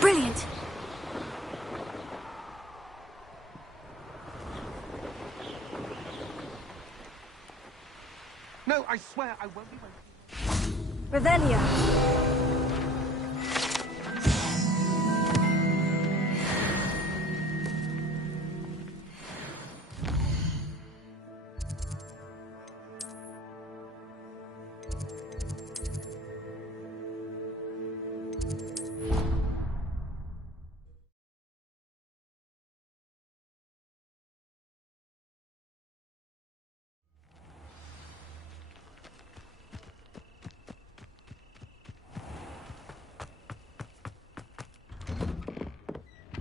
Brilliant! No, I swear I won't be waiting. Revelio.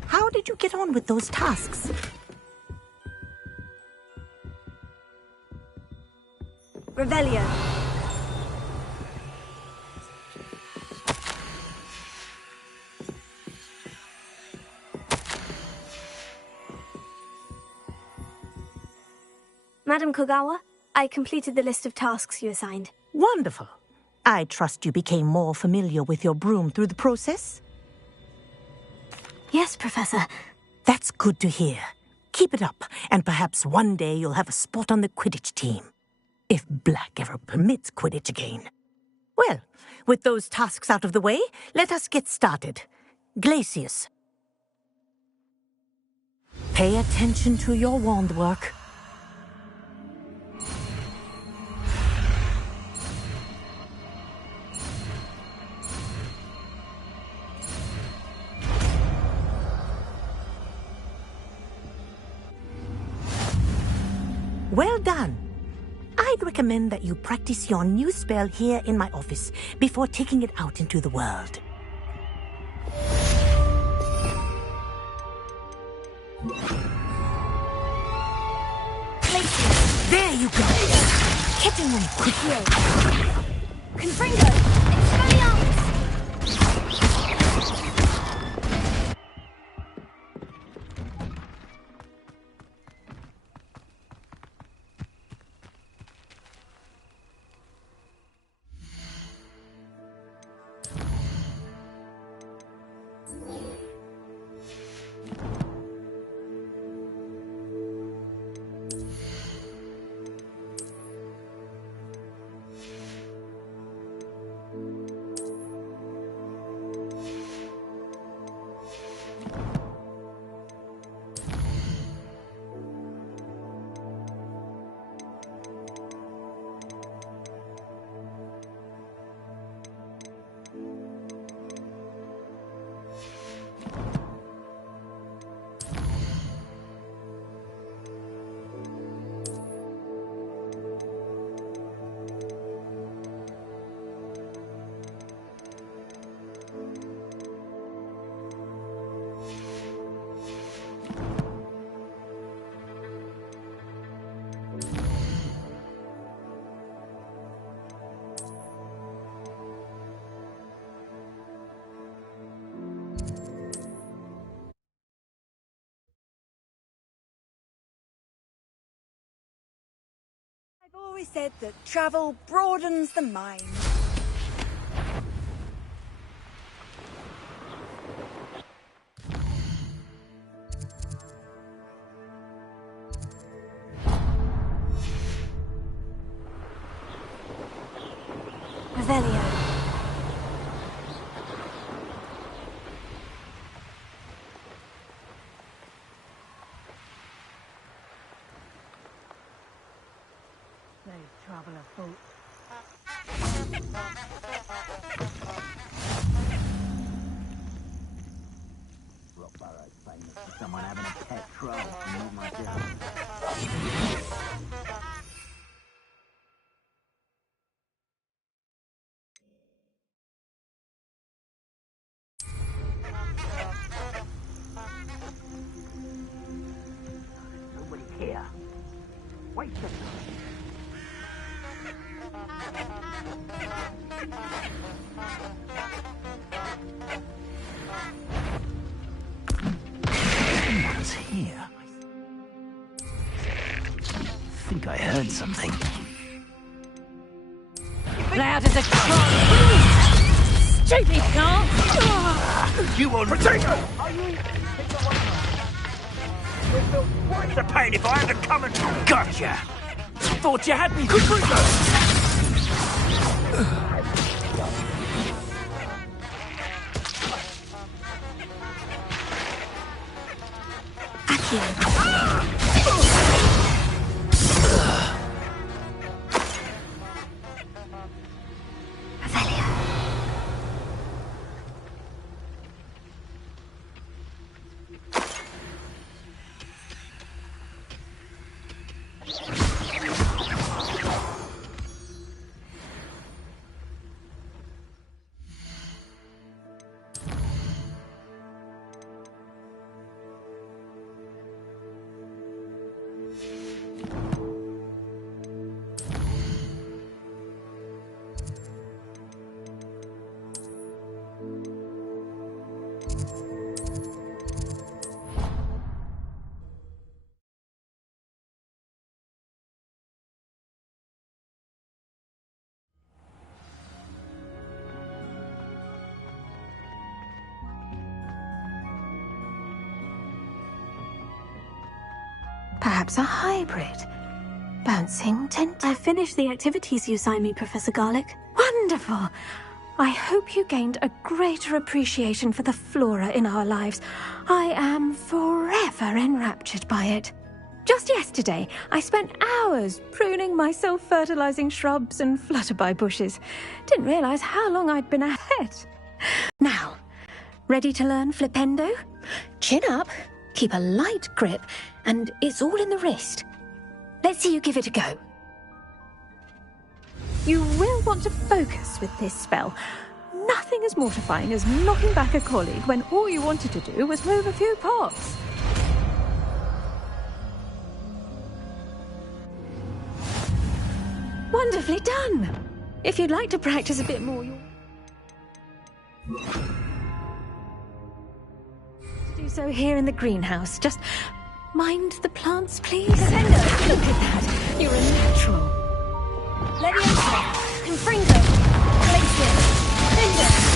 How did you get on with those tasks? Revelio. Madam Kogawa, I completed the list of tasks you assigned. Wonderful. I trust you became more familiar with your broom through the process? Yes, Professor. That's good to hear. Keep it up, and perhaps one day you'll have a spot on the Quidditch team. If Black ever permits Quidditch again. Well, with those tasks out of the way, let us get started. Glacius. Pay attention to your wand work. Well done. I'd recommend that you practice your new spell here in my office before taking it out into the world. There you go. Hitting them quickly. Confringo! Expelliarmus! Always said that travel broadens the mind. Revelio. Safe travel afoot. Rockborough's famous for someone having a pet troll, not my job. Nobody here. Waste of time. Someone's here. I think I heard something. Loud as a troll! Stupid plant! You on potato! What's the pain if I had to come and... Gotcha! Thought you had me. Perhaps a hybrid. Bouncing tent. I finished the activities you signed me, Professor Garlic. Wonderful! I hope you gained a greater appreciation for the flora in our lives. I am forever enraptured by it. Just yesterday, I spent hours pruning my self-fertilizing shrubs and flutterby bushes. Didn't realize how long I'd been ahead. Now, ready to learn Flipendo? Chin up, keep a light grip, and it's all in the wrist. Let's see you give it a go. You will want to focus with this spell. Nothing as mortifying as knocking back a colleague when all you wanted to do was move a few pots. Wonderfully done. If you'd like to practice a bit more, you'll... do so here in the greenhouse. Just mind the plants, please. Defender, look at that. You're a natural. Leviosa, Confringo, Glacier, Fender.